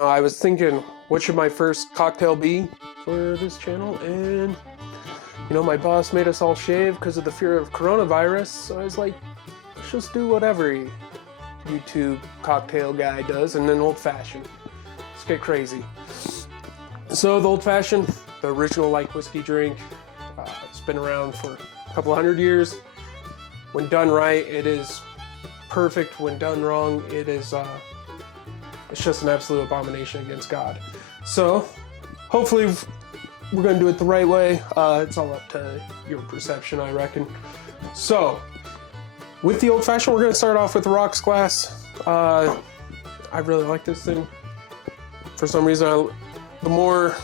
I was thinking, what should my first cocktail be for this channel? And, my boss made us all shave because of the fear of coronavirus. So I was like, let's just do whatever YouTube cocktail guy does, and then old fashioned. Let's get crazy. So the old fashioned, the original light whiskey drink, it's been around for a couple hundred years. When done right, it is perfect. When done wrong, it's just an absolute abomination against God. So hopefully we're going to do it the right way. It's all up to your perception, I reckon. So with the old fashioned, we're going to start off with the rocks glass. I really like this thing. For some reason, the more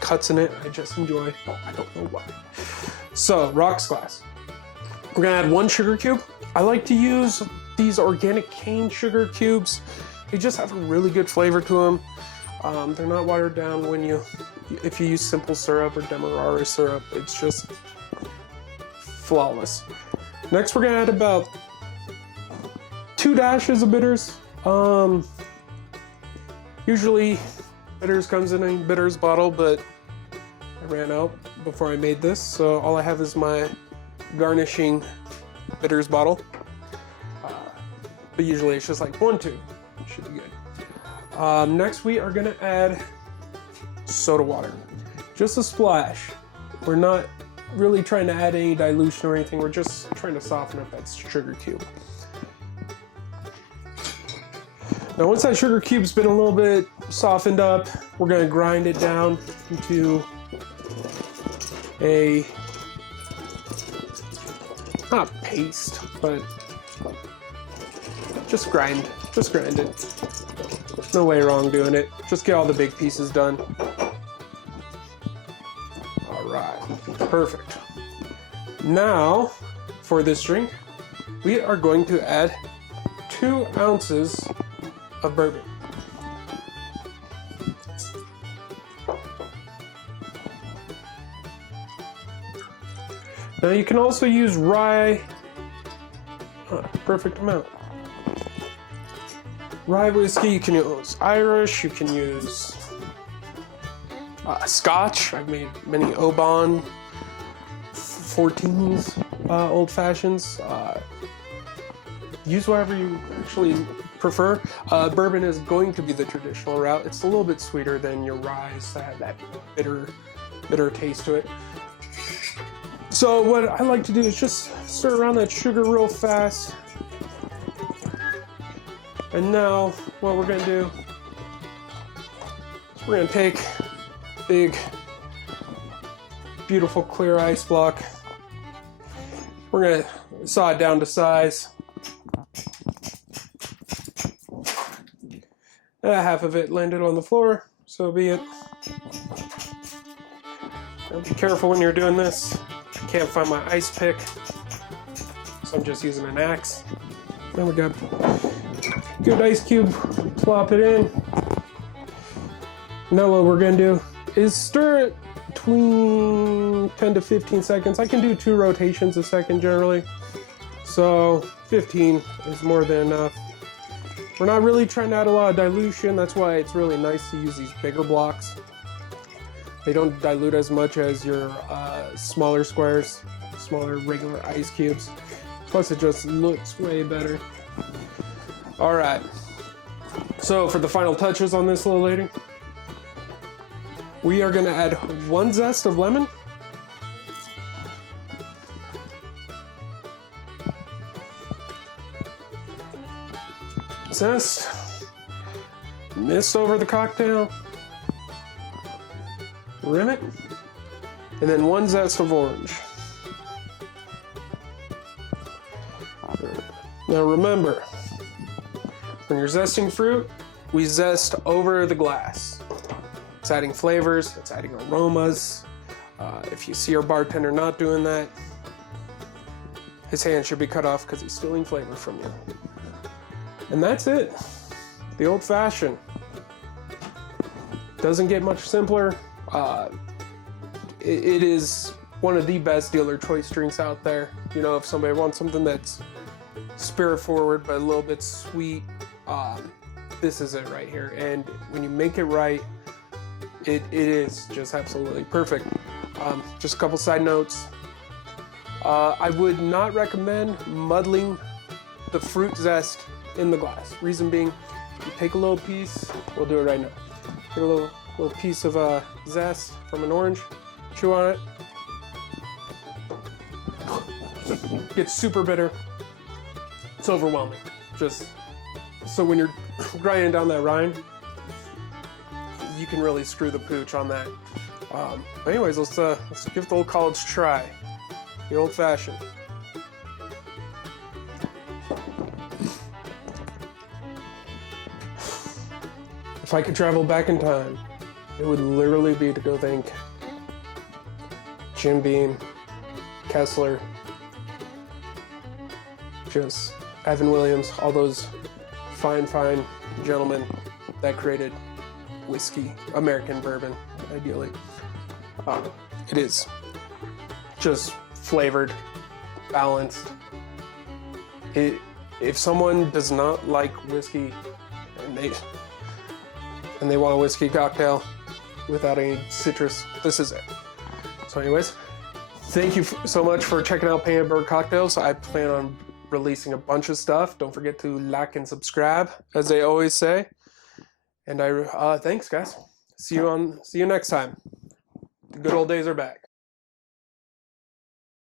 cuts in it, I just enjoy. I don't know why. So rocks glass. We're going to add 1 sugar cube. I like to use these organic cane sugar cubes. They just have a really good flavor to them. They're not watered down if you use simple syrup or demerara syrup. It's just flawless. Next, we're gonna add about 2 dashes of bitters. Usually bitters comes in a bitters bottle, but I ran out before I made this, so all I have is my garnishing bitters bottle. But usually it's just like 1, 2. Should be good. Next, we are gonna add soda water, just a splash. We're not really trying to add any dilution or anything. We're just trying to soften up that sugar cube. Now, once that sugar cube's been a little bit softened up, we're gonna grind it down into a not paste, but just grind it. No way wrong doing it. Just get all the big pieces done. All right, perfect. Now, for this drink, we are going to add 2 ounces of bourbon. Now you can also use rye, perfect amount. Rye whiskey, you can use Irish, you can use Scotch. I've made many Bourbon 14s, old fashions. Use whatever you actually prefer. Bourbon is going to be the traditional route. It's a little bit sweeter than your ryes that have that bitter taste to it. So what I like to do is just stir around that sugar real fast. And now what we're gonna do is we're gonna take big, beautiful clear ice block. We're gonna saw it down to size. Half of it landed on the floor, so be it. Now be careful when you're doing this. I can't find my ice pick, so I'm just using an axe. There we go. Good ice cube, plop it in. Now what we're gonna do is stir it between 10 to 15 seconds. I can do 2 rotations a second generally, so 15 is more than enough. We're not really trying to add a lot of dilution. That's why it's really nice to use these bigger blocks. They don't dilute as much as your smaller squares, smaller regular ice cubes. Plus it just looks way better. All right, so for the final touches on this little lady, we are gonna add 1 zest of lemon, zest, mist over the cocktail, rim it, and then 1 zest of orange. Now remember, when you're zesting fruit, we zest over the glass. It's adding flavors, it's adding aromas. If you see your bartender not doing that, his hand should be cut off because he's stealing flavor from you. And that's it. The old fashioned. Doesn't get much simpler. It is one of the best dealer choice drinks out there. If somebody wants something that's spirit forward but a little bit sweet, this is it right here. And when you make it right, it is just absolutely perfect. Just a couple side notes. I would not recommend muddling the fruit zest in the glass. Reason being, you take a little piece, we'll do it right now. Take a little piece of zest from an orange, chew on it. Gets super bitter. It's overwhelming. Just so when you're grinding down that rind, you can really screw the pooch on that. But anyways, let's give the old college try. The old fashioned. If I could travel back in time, it would literally be to go thank Jim Beam, Kessler, just Evan Williams, all those fine gentlemen that created whiskey, American bourbon, ideally. It is just flavored, balanced. If someone does not like whiskey and they want a whiskey cocktail without any citrus, this is it. So anyways, thank you so much for checking out Painted Bird Cocktails. I plan on releasing a bunch of stuff. Don't forget to like and subscribe, as they always say. And thanks guys. See you next time. The good old days are back.